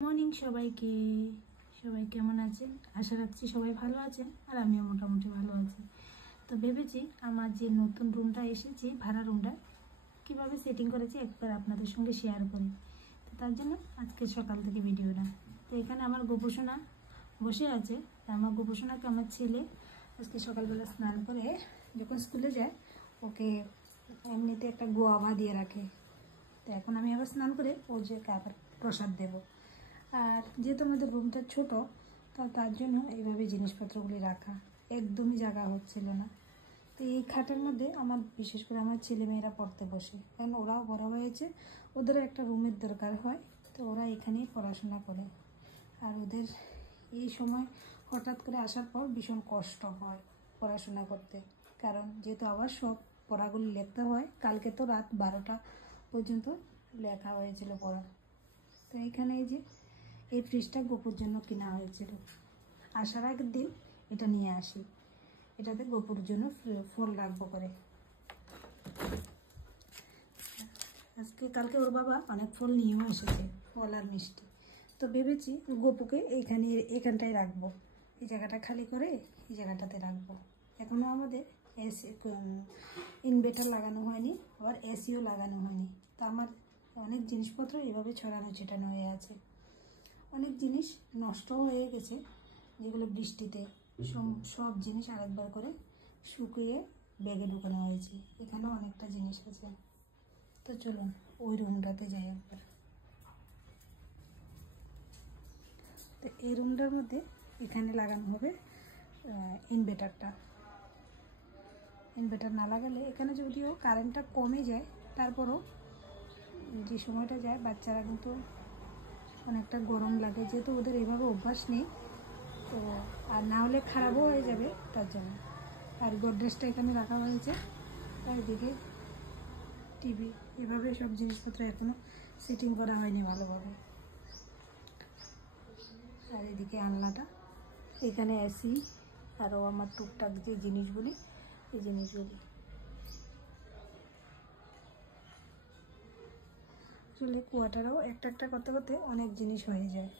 Morning সবাইকে। সবাই কেমন আছেন? আশা রাখছি সবাই ভালো আছেন, আর আমিও মোটামুটি ভালো আছি। তো ভেবেছি আমার যে নতুন রুমটা এসেছে, ভাড়া রুমটা কিভাবে সেটিং করেছি একবার আপনাদের সঙ্গে শেয়ার করি। তো তার জন্য আজকে সকাল থেকে ভিডিওটা। তো এখানে আমার গোপোষণা বসে আছে। আমার গোপোষণাকে আমার ছেলে আজকে সকালবেলা স্নান করে যখন স্কুলে যায় ওকে এমনিতে একটা গোয়াভা দিয়ে রাখে। তো এখন আমি আবার স্নান করে ওকে আবার প্রসাদ দেবো। আর যেহেতু আমাদের রুমটা ছোট, তো তার জন্য এইভাবে জিনিসপত্রগুলি রাখা একদমই জায়গা হচ্ছিল না। তো এই খাটের মধ্যে আমার বিশেষ করে আমার ছেলেমেয়েরা পড়তে বসে, কারণ ওরাও বড় হয়েছে, ওদেরও একটা রুমের দরকার হয়। তো ওরা এখানেই পড়াশোনা করে। আর ওদের এই সময় হঠাৎ করে আসার পর ভীষণ কষ্ট হয় পড়াশোনা করতে, কারণ যেহেতু আবার সব পড়াগুলি লিখতে হয়। কালকে তো রাত 12টা পর্যন্ত লেখা হয়েছিল পড়া। তো এখানে এই যে এই ফ্রিজটা গোপুর জন্য কেনা হয়েছিল। আসার আগের দিন এটা নিয়ে আসি, এটাতে গোপুর জন্য ফল রাখবো করে। কালকে ওর বাবা অনেক ফল নিয়েও এসেছে, ফল আর মিষ্টি। তো ভেবেছি গোপুকে এখানটায় রাখবো। এই জায়গাটা খালি করে এই জায়গাটাতে রাখবো। এখনও আমাদের এসি ইনভার্টার লাগানো হয়নি, আবার এসিও লাগানো হয়নি। তো আমার অনেক জিনিসপত্র এভাবে ছড়ানো ছিটানো হয়ে আছে। অনেক জিনিস নষ্টও হয়ে গেছে, যেগুলো বৃষ্টিতে সব জিনিস আরেকবার করে শুকিয়ে ব্যাগে ঢুকানো হয়েছে। এখানেও অনেকটা জিনিস আছে। তো চলুন ওই রুমটাতে যাই একবার। তো এই রুমটার মধ্যে এখানে লাগানো হবে ইনভার্টারটা। ইনভার্টার না লাগালে এখানে যদিও কারেন্টটা কমে যায়, তারপরও যে সময়টা যায় বাচ্চারা কিন্তু অনেকটা গরম লাগে, যেহেতু ওদের এভাবে অভ্যাস নেই। তো আর না হলে খারাপও হয়ে যাবে তার জন্য। আর গোদরেজটা এখানে রাখা হয়েছে, আর এদিকে টিভি, এভাবে সব জিনিসপত্র এখনও সেটিং করা হয়নি ভালোভাবে। আর এদিকে আলনাটা, এখানে এসি, আরও আমার টুকটাক যে জিনিসগুলি, এই জিনিসগুলি আসলে কোয়ার্টারেও একটা একটা করতে করতে অনেক জিনিস হয়ে যায়।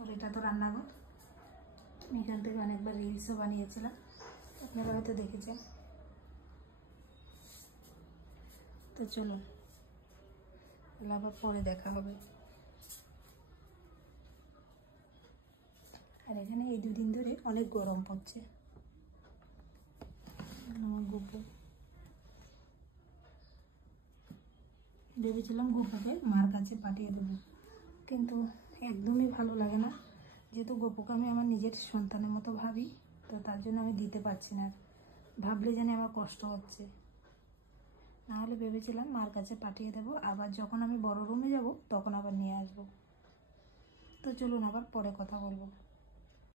আর এটা তো রান্নাঘর, আমি এখান থেকে অনেকবার রিলসও বানিয়েছিলাম, আপনারা হয়তো দেখেছেন। তো চলুন আবার পরে দেখা হবে। আর এখানে এই দুদিন ধরে অনেক গরম পড়ছে। আমার গুপু, ভেবেছিলাম গুপুকে মার কাছে পাঠিয়ে দেবো, কিন্তু একদমই ভালো লাগে না। যেহেতু গপুকে আমি আমার নিজের সন্তানের মতো ভাবি, তো তার জন্য আমি দিতে পারছি না। ভাবলে জানি আমার কষ্ট হচ্ছে। না হলে ভেবেছিলাম মার কাছে পাঠিয়ে দেবো, আবার যখন আমি বড় রুমে যাব তখন আবার নিয়ে আসবো। তো চলুন আবার পরে কথা বলবো।